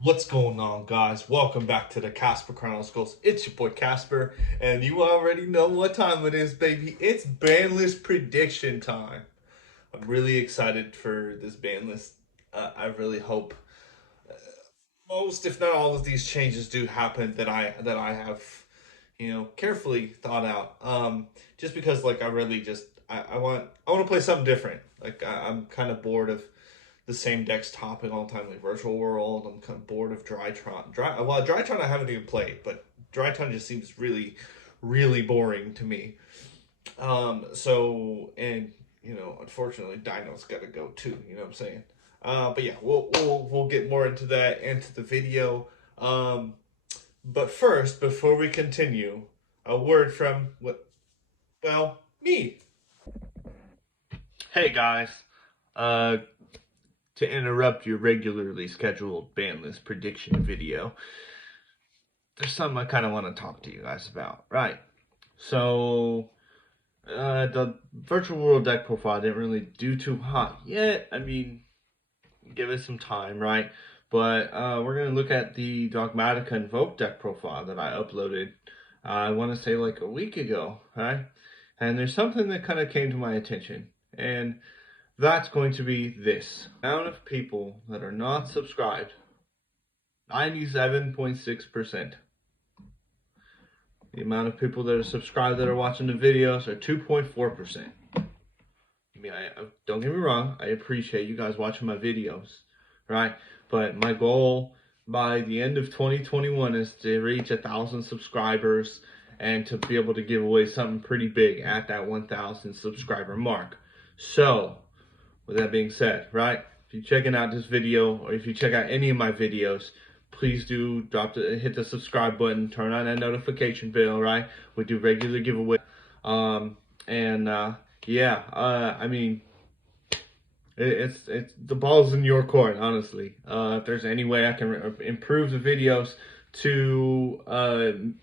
What's going on, guys? Welcome back to the Casper Chronicles. It's your boy Casper, and you already know what time it is, baby. It's Banlist prediction time. I'm really excited for this Banlist. I really hope most, if not all, of these changes do happen that I have, carefully thought out. Just because, like, I want to play something different. Like, I'm kind of bored of the same decks topping all the time, like Virtual World. I'm kind of bored of Drytron. Drytron I haven't even played, but Drytron just seems really, really boring to me. And unfortunately, Dino's got to go too. You know what I'm saying? But yeah, we'll get more into that into the video. Um, but first, before we continue, a word from me. Hey guys, uh, to interrupt your regularly scheduled ban list prediction video, there's something I kind of want to talk to you guys about. Right. So, the virtual world deck profile didn't really do too hot yet. I mean, give it some time, right? But we're going to look at the Dogmatica Invoke deck profile that I uploaded, I want to say like a week ago, right? And there's something that kind of came to my attention. And that's going to be this amount of people that are not subscribed, 97.6%. The amount of people that are subscribed that are watching the videos are 2.4%. I mean, I don't get me wrong, I appreciate you guys watching my videos, right? But my goal by the end of 2021 is to reach 1,000 subscribers and to be able to give away something pretty big at that 1,000 subscriber mark. So, with that being said, right? If you're checking out this video or if you check out any of my videos, please do hit the subscribe button, turn on that notification bell, right? We do regular giveaways. And yeah, I mean, it's the ball's in your court, honestly. If there's any way I can improve the videos to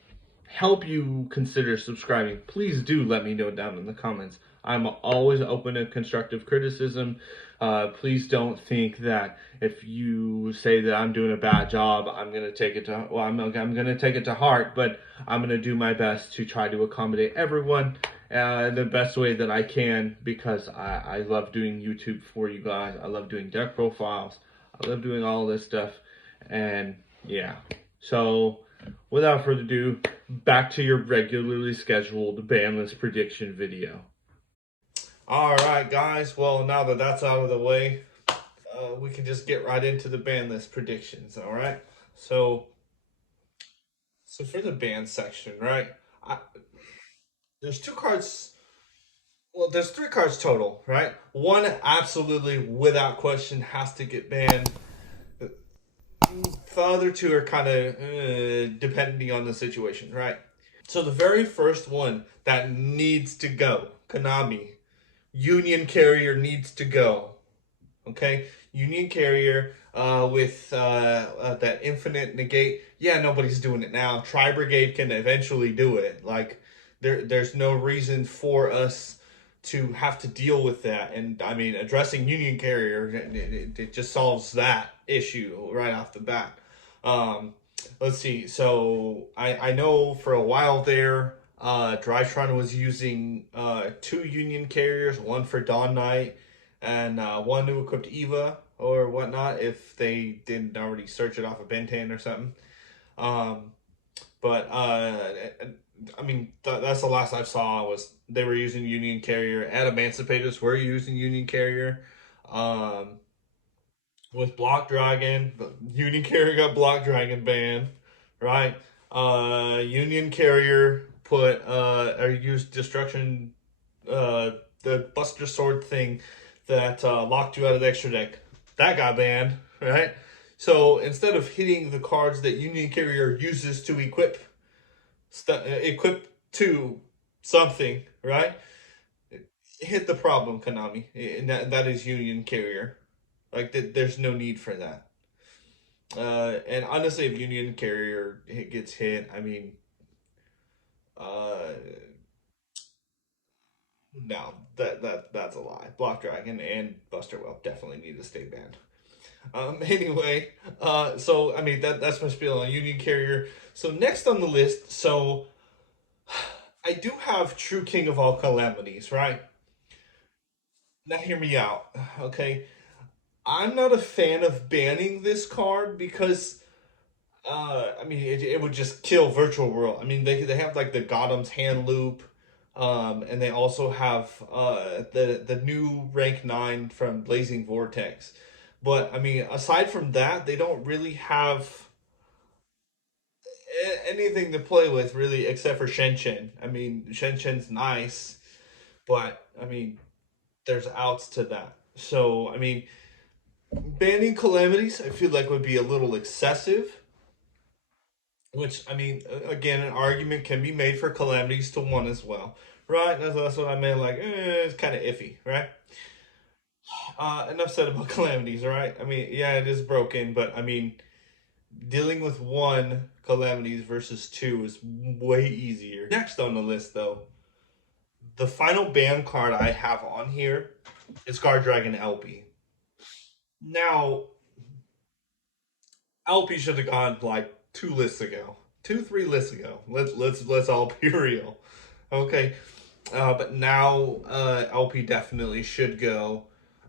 help you consider subscribing, please do let me know down in the comments. I'm always open to constructive criticism. Please don't think that if you say that I'm doing a bad job, I'm gonna take it to I'm gonna take it to heart. But I'm gonna do my best to try to accommodate everyone the best way that I can, because I love doing YouTube for you guys. I love doing deck profiles. I love doing all this stuff, and yeah. So without further ado, back to your regularly scheduled banlist prediction video. All right, guys. Well, now that that's out of the way, we can just get right into the ban list predictions. All right. So, so for the ban section, right? I, there's two cards. Well, there's three cards total, right? One absolutely, without question, has to get banned. The other two are kind of depending on the situation, right? So the very first one that needs to go, Konami, Union Carrier needs to go. Okay, Union Carrier with that infinite negate. Yeah, nobody's doing it now. Tri Brigade can eventually do it. Like there's no reason for us to have to deal with that. And I mean, addressing Union Carrier, it just solves that issue right off the bat. Um, let's see. So I know for a while there, Drytron was using two Union Carriers, one for Dawn Knight and one new equipped Eva or whatnot if they didn't already search it off of Bentan or something. Um, but I mean, that's the last I saw was they were using Union Carrier. At Emancipators were using Union Carrier. Um, with Block Dragon, but Union Carrier got Block Dragon banned, right? Union Carrier put or used Destruction, the Buster Sword thing that locked you out of the extra deck. That got banned, right? So instead of hitting the cards that Union Carrier uses to equip to something, right? Hit the problem, Konami, and that is Union Carrier. Like there's no need for that. And honestly, if Union Carrier gets hit, I mean, uh, no, that's a lie. Block Dragon and Buster Whelp definitely need to stay banned. Anyway, so I mean that's my spiel on Union Carrier. So next on the list, so I do have True King of all calamities, right? Now hear me out, okay? I'm not a fan of banning this card because I mean it would just kill Virtual World. I mean they have like the Gotham's hand loop, and they also have the new rank 9 from Blazing Vortex. But I mean aside from that, they don't really have anything to play with really except for Shen Chen. I mean Shen Chen's nice, but I mean there's outs to that. So I mean banning calamities, I feel like would be a little excessive. Which I mean, again, an argument can be made for calamities to one as well, right? That's what I meant. Like, it's kind of iffy, right? Enough said about calamities, right? I mean, yeah, it is broken, but I mean, dealing with one calamities versus two is way easier. Next on the list, though, the final ban card I have on here is Guard Dragon LP. Now, LP should have gone like 2 lists ago, 3 lists ago. Let's all be real. Okay, but now LP definitely should go.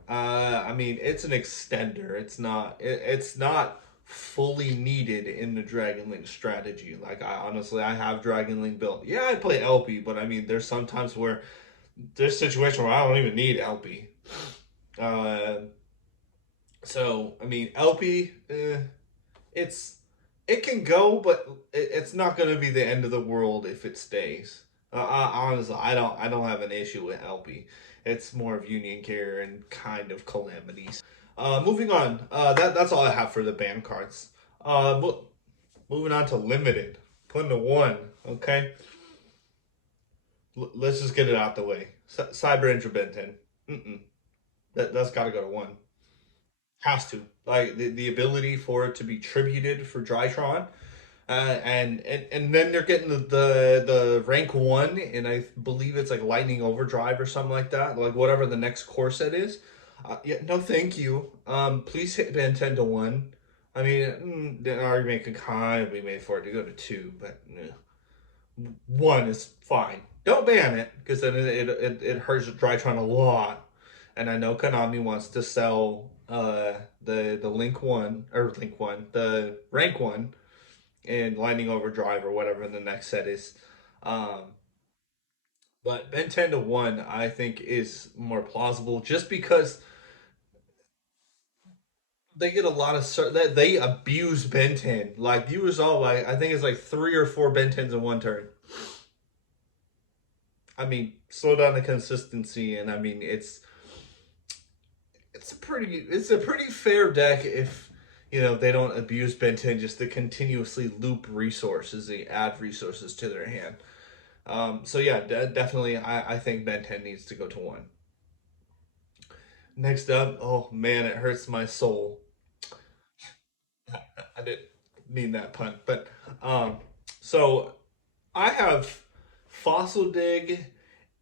I mean, it's an extender. It's not fully needed in the Dragon Link strategy. Like I honestly, I have Dragon Link built. Yeah, I play LP, but I mean, there's sometimes where there's situations where I don't even need LP. Uh, so I mean, LP. It's it can go, but it's not going to be the end of the world if it stays. Honestly, I don't have an issue with LP. It's more of Union Care and kind of calamities. Moving on. That's all I have for the ban cards. But moving on to limited, putting to one. Okay, let's just get it out the way. Cyber Intra Benton. Mm-mm. That's got to go to one. Has to like the ability for it to be tributed for Drytron. And then they're getting the rank 1, and I believe it's like Lightning Overdrive or something like that, like whatever the next core set is. Yeah, no, thank you. Please hit Ben 10 to 1. I mean, the argument could kind of be made for it to go to 2, but 1 is fine. Don't ban it because then it hurts Drytron a lot. And I know Konami wants to sell the Link 1, the rank 1 and Lightning Overdrive or whatever the next set is. Um, but Ben 10 to 1, I think, is more plausible just because they get a lot of that they abuse Ben 10. Like you resolve, like I think it's like 3 or 4 Ben 10s in one turn. I mean, slow down the consistency, and I mean it's a pretty fair deck if they don't abuse Ben 10 just to continuously loop resources, they add resources to their hand. So yeah, definitely, I think Ben 10 needs to go to one. Next up, oh man, it hurts my soul. I didn't mean that pun, but so I have Fossil Dig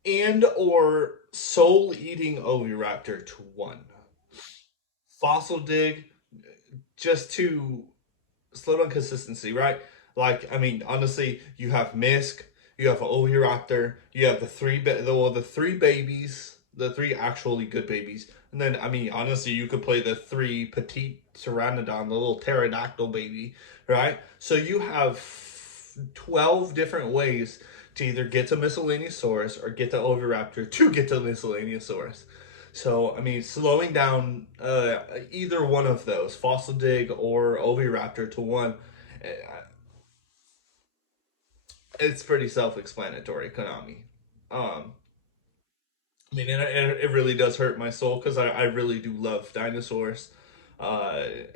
and or Soul Eating Oviraptor to one. Fossil Dig just to slow down consistency, right? Like, I mean, honestly, you have Misk, you have Oviraptor, you have the three babies, the three actually good babies, and then I mean, honestly, you could play the three petite Pteranodon, the little pterodactyl baby, right? So you have 12 different ways to either get to Miscellaneousaurus or get to Oviraptor to get to Miscellaneousaurus. So I mean, slowing down either one of those, Fossil Dig or Oviraptor to one, eh, it's pretty self-explanatory. Konami. I mean, it really does hurt my soul because I really do love dinosaurs. I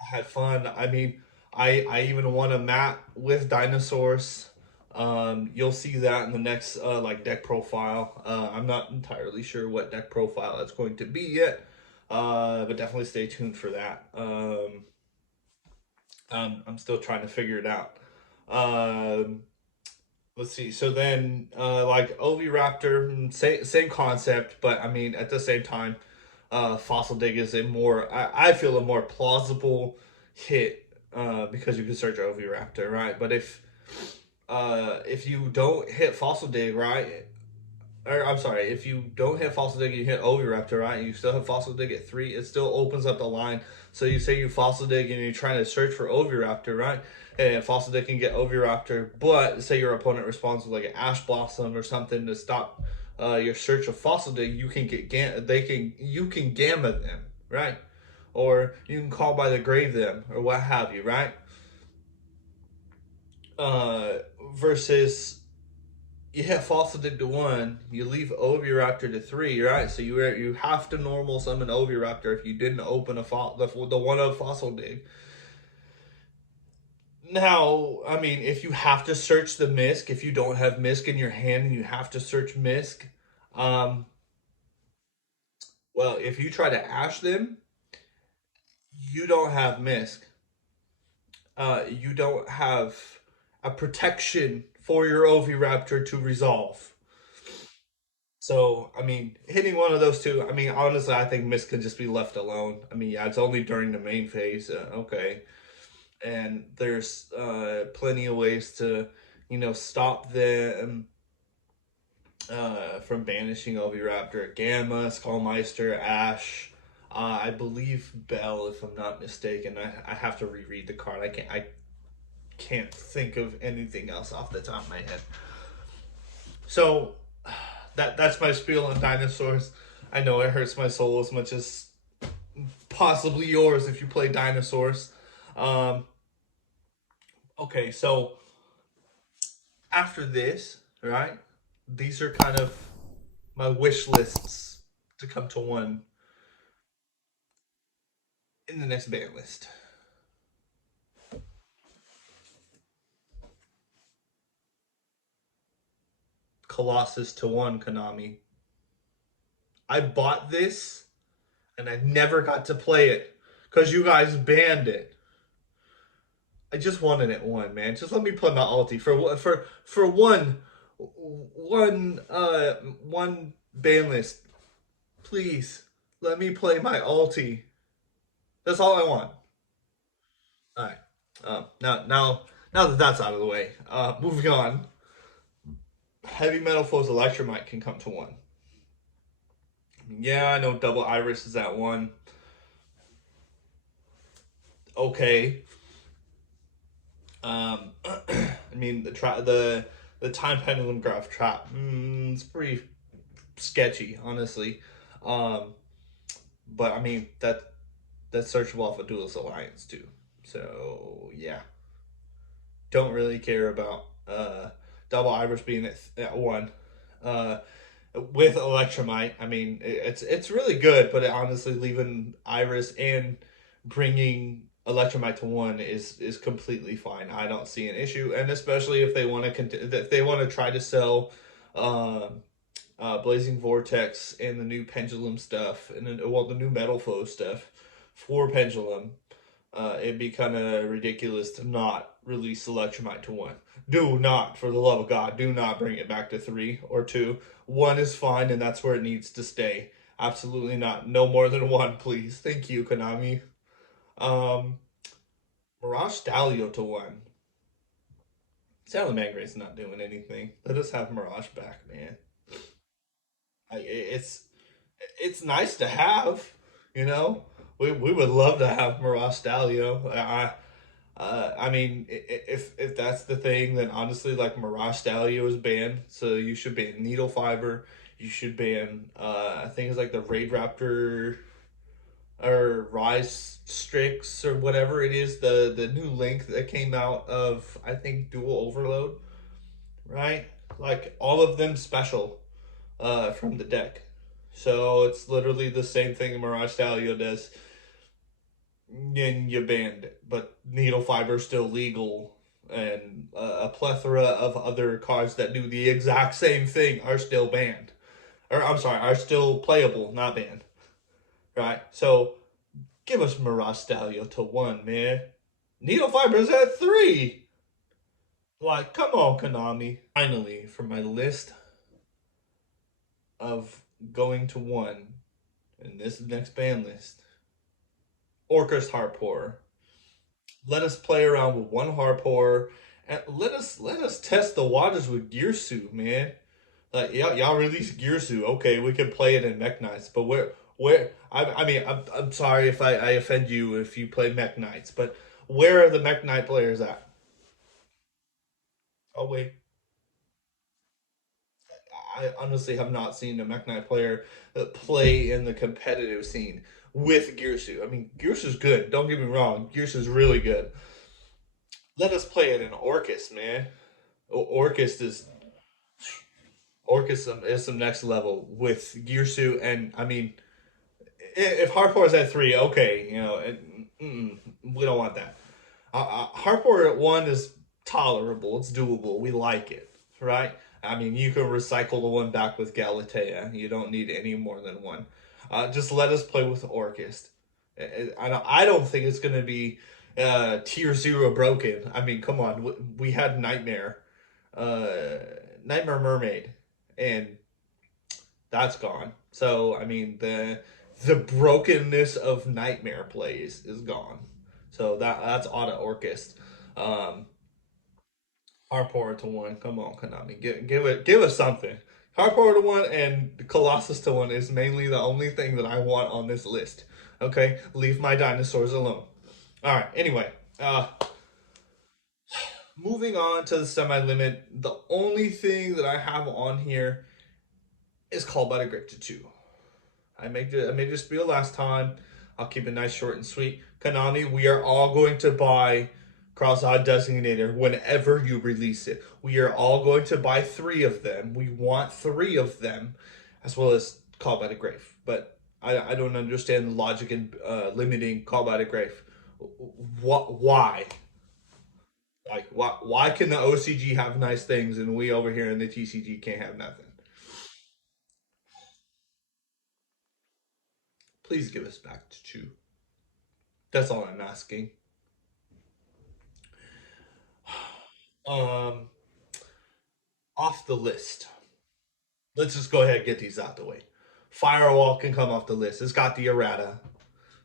had fun. I mean, I even won a map with dinosaurs. You'll see that in the next like deck profile. I'm not entirely sure what deck profile that's going to be yet, but definitely stay tuned for that. I'm still trying to figure it out. Um, let's see. So then, like Oviraptor, same concept, but I mean at the same time, Fossil Dig is a more, I feel, a more plausible hit because you can search Oviraptor, right? But if you don't hit Fossil Dig, right? Or I'm sorry, if you don't hit Fossil Dig, you hit Oviraptor, right? You still have Fossil Dig at 3. It still opens up the line. So you say you Fossil Dig and you're trying to search for Oviraptor, right? And Fossil Dig can get Oviraptor, but say your opponent responds with like an Ash Blossom or something to stop your search of Fossil Dig. You can get you can Gamma them, right? Or you can Call by the Grave them, or what have you, right? Uh, versus you hit Fossil Dig to 1, you leave Oviraptor to 3, right? So you have to normal summon Oviraptor if you didn't open the one of Fossil Dig. Now, I mean, if you have to search the Misk, if you don't have Misk in your hand and you have to search Misk, um, well, if you try to Ash them, you don't have Misk. You don't have a protection for your Oviraptor to resolve. So, I mean, hitting one of those two, I mean, honestly, I think Mist can just be left alone. I mean, yeah, it's only during the main phase. Okay. And there's plenty of ways to, stop them from banishing Oviraptor. Gamma, Skullmeister, Ash, I believe Bell, if I'm not mistaken. I have to reread the card. I can't think of anything else off the top of my head. So, that's my spiel on dinosaurs. I know it hurts my soul as much as possibly yours if you play dinosaurs. Um, okay, so after this, right? These are kind of my wish lists to come to one in the next ban list. Colossus to 1, Konami. I bought this and I never got to play it because you guys banned it. I just wanted it 1, man. Just let me play my ulti for one ban list. Please let me play my ulti. That's all I want. All right. Now that that's out of the way, moving on. Heavy Metal Foes Electromite can come to 1. Yeah, I know Double Iris is at 1. Okay. I mean the time pendulum graph trap. It's pretty sketchy, honestly. Um, but I mean that's searchable off of Duelist Alliance too. So yeah, don't really care about Double Iris being at 1. Uh, with Electromite, I mean it's really good, but honestly, leaving Iris and bringing Electromite to 1 is completely fine. I don't see an issue, and especially if they want if they want to try to sell. Uh, Blazing Vortex and the new Pendulum stuff, and then, well, the new Metal Foe stuff for Pendulum, it'd be kind of ridiculous to not release Electromite to 1. Do not, for the love of God, do not bring it back to 3 or 2. 1 is fine, and that's where it needs to stay. Absolutely not. No more than 1, please. Thank you, Konami. Um, Mirage Dalio to 1. Salamangra's not doing anything. Let us have Mirage back, man. It's nice to have, you know. We would love to have Mirage Dalio. I mean, if that's the thing, then honestly, like Mirage Dalio is banned, so you should ban Needle Fiber. You should ban, I think it's like the Raid Raptor or Rise Strix or whatever it is. The new link that came out of, I think, Dual Overload, right? Like all of them special from the deck. So it's literally the same thing Mirage Dalio does. And you banned it, but needle fiber is still legal, and a plethora of other cards that do the exact same thing are still banned. Or I'm sorry, are still playable, not banned. Right? So give us Mirage Dalio to 1, man. Needle fiber's at 3. Like, come on, Konami. Finally, for my list of going to 1, And this next ban list, Orcust Harpor. Let us play around with one Harpor, and let us test the waters with Gearsu, man. Like y'all release Gearsu, okay, we can play it in Mech Knights, but where I mean I'm sorry if I offend you if you play Mech Knights, but where are the Mech Knight players at? Oh wait, I honestly have not seen a Mech Knight player play in the competitive scene with Gearsu. I mean, Gearsu's good. Don't get me wrong. Gearsu's really good. Let us play it in Orcus, man. Orcus is some next level with Gearsu, and I mean, if Harpor is at three, okay, we don't want that. Harpor at one is tolerable. It's doable. We like it, right? I mean, you can recycle the one back with Galatea. You don't need any more than one. Just let us play with Orchist. I don't think it's going to be tier zero broken. I mean, come on. We had uh, Nightmare Mermaid, and that's gone. So I mean, the brokenness of Nightmare plays is gone. So that's Auto Orchist. Um, Harpor to one. Come on, Konami, give us something. Harpor to one and Colossus to one is mainly the only thing that I want on this list. Okay, leave my dinosaurs alone. All right. Anyway, moving on to the semi limit. The only thing that I have on here is Called by the Great to two. I made this spiel last time. I'll keep it nice, short, and sweet. Konami, we are all going to buy Cross-Eyed Designator whenever you release it. We are all going to buy three of them. We want three of them, as well as Call by the Grave. But I don't understand the logic in limiting Call by the Grave. Why? Like, why can the OCG have nice things and we over here in the TCG can't have nothing? Please give us back to two. That's all I'm asking. Um, off the list. Let's just go ahead and get these out the way. Firewall can come off the list. It's got the errata.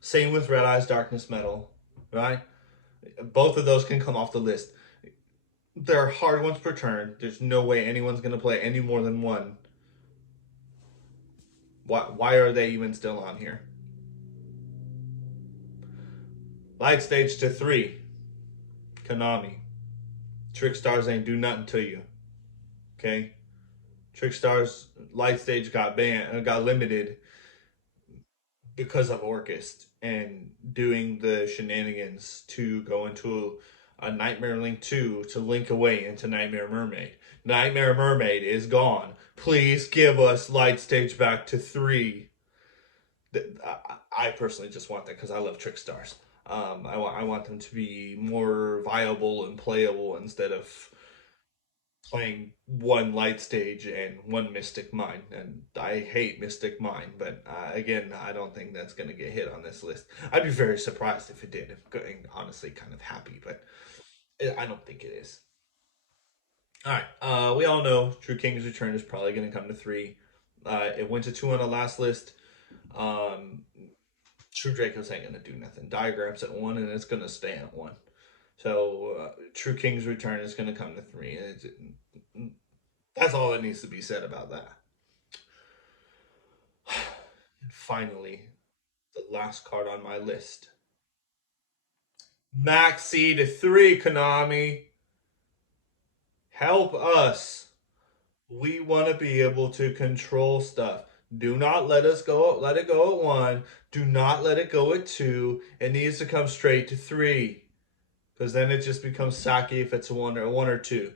Same with Red Eyes Darkness Metal, right? Both of those can come off the list. They're hard ones per turn. There's no way anyone's going to play any more than one. Why are they even still on here? Light Stage to three. Konami. Trickstars ain't do nothing to you. Okay? Trickstars Light Stage got banned, got limited because of Orchist and doing the shenanigans to go into a Nightmare Link 2 to link away into Nightmare Mermaid. Nightmare Mermaid is gone. Please give us Light Stage back to 3. I personally just want that because I love Trickstars. I want them to be more viable and playable instead of playing one light stage and one mystic mine, and I hate mystic mine, but again, I don't think that's going to get hit on this list. I'd be very surprised if it did. I'm honestly kind of happy, but I don't think it is. All right, we all know True King's Return is probably going to come to 3. It went to 2 on the last list. um True Dracos ain't going to do nothing. Diagrams at 1, and it's going to stay at 1. So True King's Return is going to come to 3. That's all that needs to be said about that. And finally, the last card on my list. Maxi to 3, Konami. Help us. We want to be able to control stuff. Do not let us go. Let it go at 1. Do not let it go at 2. It needs to come straight to 3, because then it just becomes Saki if it's 1 or 2.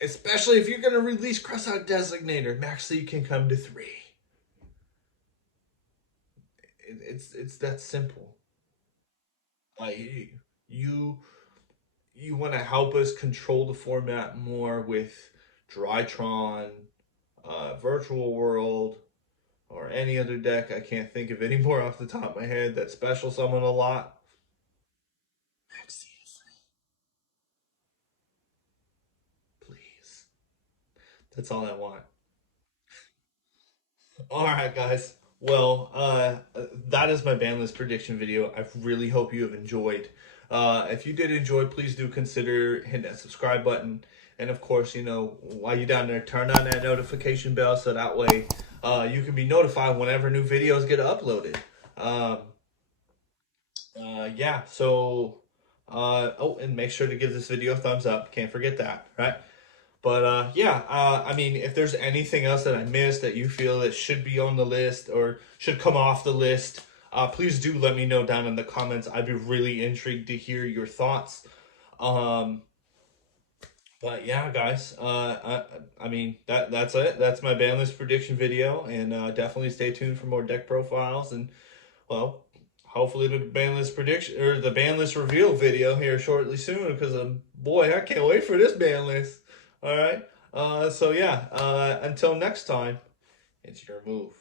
Especially if you're going to release Crossout Designator, Maxi can come to 3. It's that simple. Like you you want to help us control the format more with Drytron, Virtual World, or any other deck. I can't think of any more off the top of my head that special summon a lot. Please. That's all I want. All right, guys. Well, that is my ban list prediction video. I really hope you have enjoyed. If you did enjoy, please do consider hitting that subscribe button. And of course, while you're down there, turn on that notification bell so that way you can be notified whenever new videos get uploaded. Um, yeah, so, oh, and make sure to give this video a thumbs up. Can't forget that, right? But yeah, I mean, if there's anything else that I missed that you feel that should be on the list or should come off the list, please do let me know down in the comments. I'd be really intrigued to hear your thoughts. Um, but yeah, guys, I mean that's it. That's my ban list prediction video, and definitely stay tuned for more deck profiles and well, hopefully the ban list prediction or the ban list reveal video here shortly soon because boy, I can't wait for this ban list. All right. So yeah, until next time, it's your move.